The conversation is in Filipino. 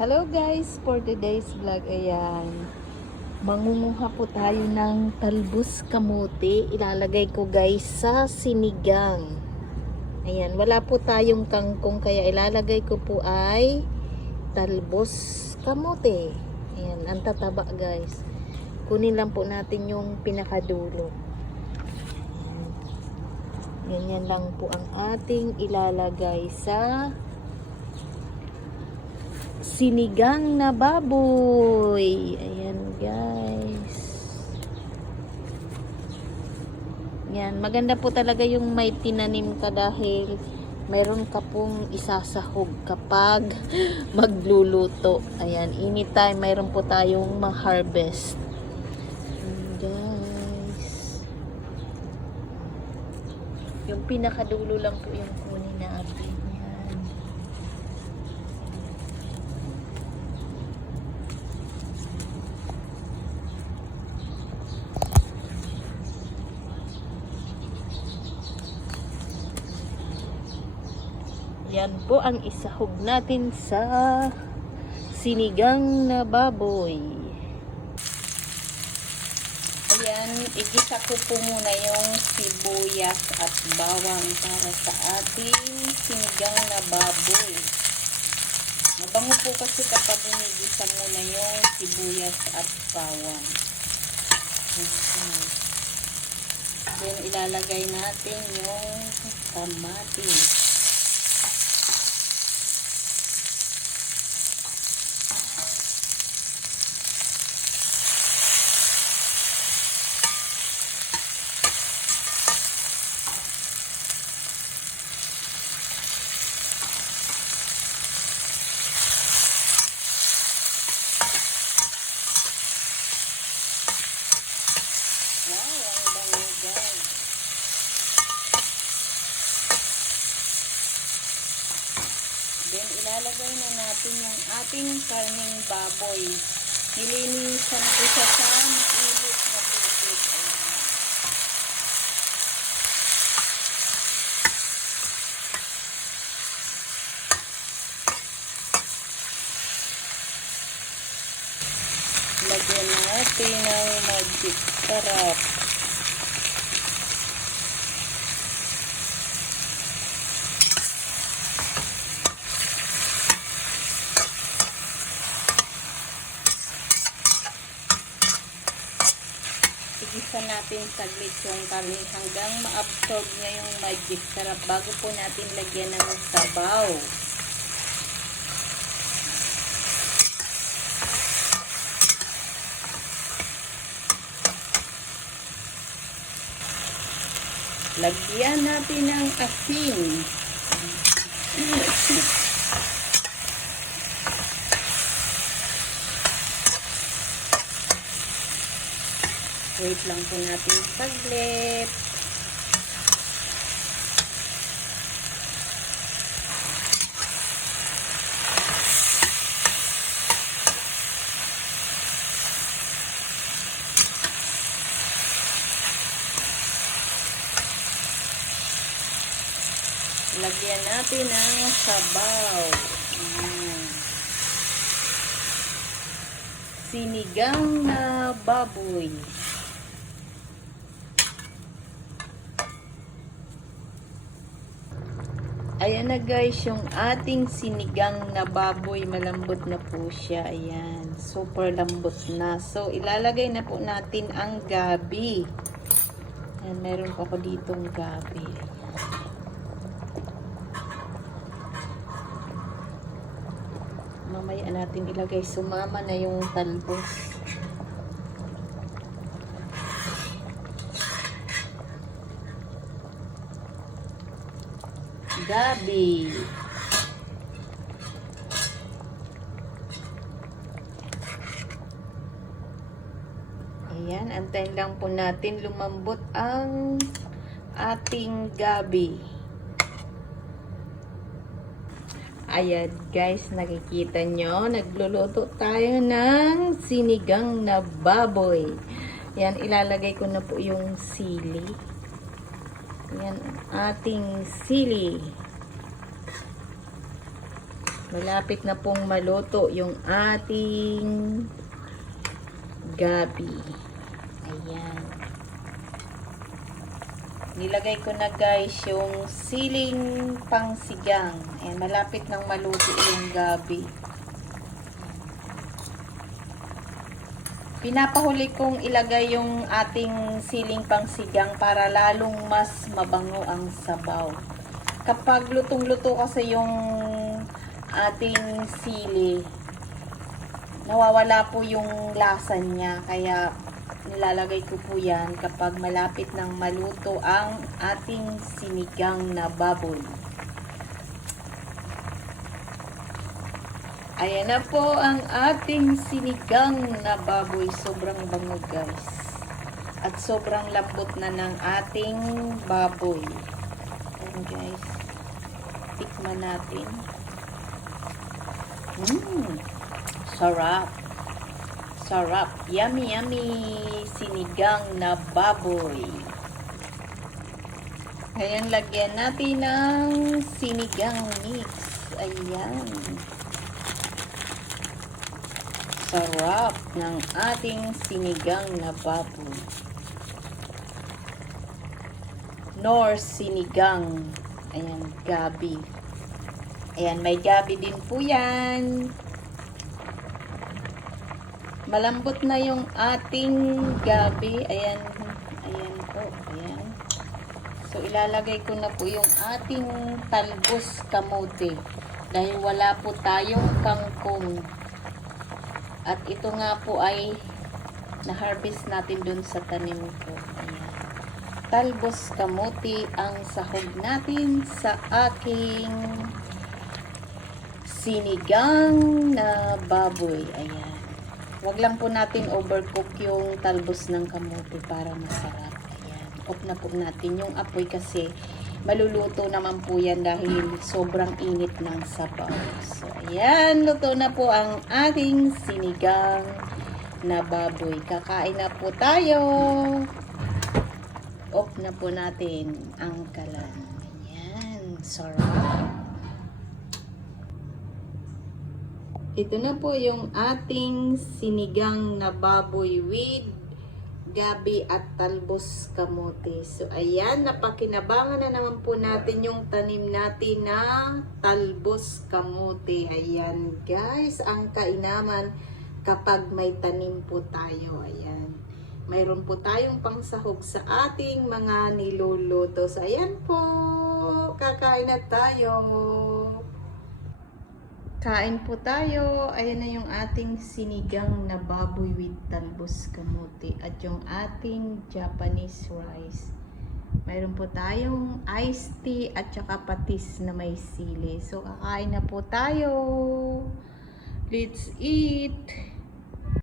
Hello guys, for today's vlog, ayan, mangunguha po tayo ng talbos kamote. Ilalagay ko guys sa sinigang. Ayan, wala po tayong kangkong kaya ilalagay ko po ay talbos kamote. Ayan, ang tataba guys. Kunin lang po natin yung pinakadulo. Ganyan lang po ang ating ilalagay sa sinigang na baboy. Ayan guys. Yan, maganda po talaga yung may tinanim ka dahil mayroon ka pong isasahog kapag magluluto. Ayan, anytime mayroon po tayong ma-harvest. Ayan guys. Yung pinakadulo lang po yung kunin natin. Yan po ang isahog natin sa sinigang na baboy. Ayan, igisa ko po muna yung sibuyas at bawang para sa ating sinigang na baboy. Mabango po kasi kapag inigisa muna yung sibuyas at bawang. Then ilalagay natin yung kamatis. Wow, ang bango guys. Then ilalagay na natin yung ating karning baboy. Nilinisan ko siya sa mainit na tubig. Lagyan natin ng magic sarap. Igisa natin saglit yung karne hanggang ma-absorb niya yung magic sarap bago po natin lagyan ng sabaw. Lagyan natin ng asin. Wait lang po natin saglit. Lagyan natin ng sabaw. Sinigang na baboy. Ayan na guys, yung ating sinigang na baboy, malambot na po siya. Ayan, super lambot na. So, ilalagay na po natin ang gabi. Ayan, meron pa ako ditong gabi. Mamaya natin ilagay, sumama na yung talbos. Gabi. Ayan, antayin lang po natin lumambot ang ating gabi. Ayan guys, nakikita nyo, nagluluto tayo ng sinigang na baboy. Ayan, ilalagay ko na po yung sili. Ayan, ating sili. Malapit na pong maluto yung ating gabi. Ayan. Nilagay ko na guys yung siling pangsigang. Ayan, malapit nang maluto yung gabi. Pinapahuli kong ilagay yung ating siling pangsigang para lalong mas mabango ang sabaw. Kapag lutong-luto kasi yung ating sili, nawawala po yung lasa niya. Kaya nilalagay ko po yan kapag malapit nang maluto ang ating sinigang na baboy. Ayan na po ang ating sinigang na baboy. Sobrang bango guys. At sobrang lambot na ng ating baboy. Ayan guys. Tikman natin. Sarap. Sarap. Yummy, yummy. Sinigang na baboy. Ayan, lagyan natin ng sinigang mix. Ayan. Sarap ng ating sinigang na baboy. Nor sinigang. Ayan, gabi. Ayan, may gabi din po yan. Malambot na yung ating gabi. Ayan, ayan po. Ayan. So, ilalagay ko na po yung ating talbos kamote. Dahil wala po tayong kangkong. At ito nga po ay na-harvest natin dun sa tanim ko. Ayan. Talbos kamote ang sahog natin sa aking sinigang na baboy. Ayan. Wag lang po natin overcook yung talbos ng kamote para masarap. Ayan. Off na po natin yung apoy kasi maluluto naman po yan dahil sobrang init ng sabaw. So, ayan. Luto na po ang ating sinigang na baboy. Kakain na po tayo. Off na po natin ang kalan. Ayan. Sarap. Ito na po yung ating sinigang na baboy with gabi at talbos kamote. So, ayan, napakinabangan na naman po natin yung tanim natin na talbos kamote. Ayan, guys, ang kainaman kapag may tanim po tayo. Ayan, mayroon po tayong pangsahog sa ating mga niluluto. So, ayan po, kakain na tayo. Kain po tayo. Ayan na yung ating sinigang na baboy with talbos kamote at yung ating Japanese rice. Mayroon po tayong iced tea at saka patis na may sili. So, kakain na po tayo. Let's eat!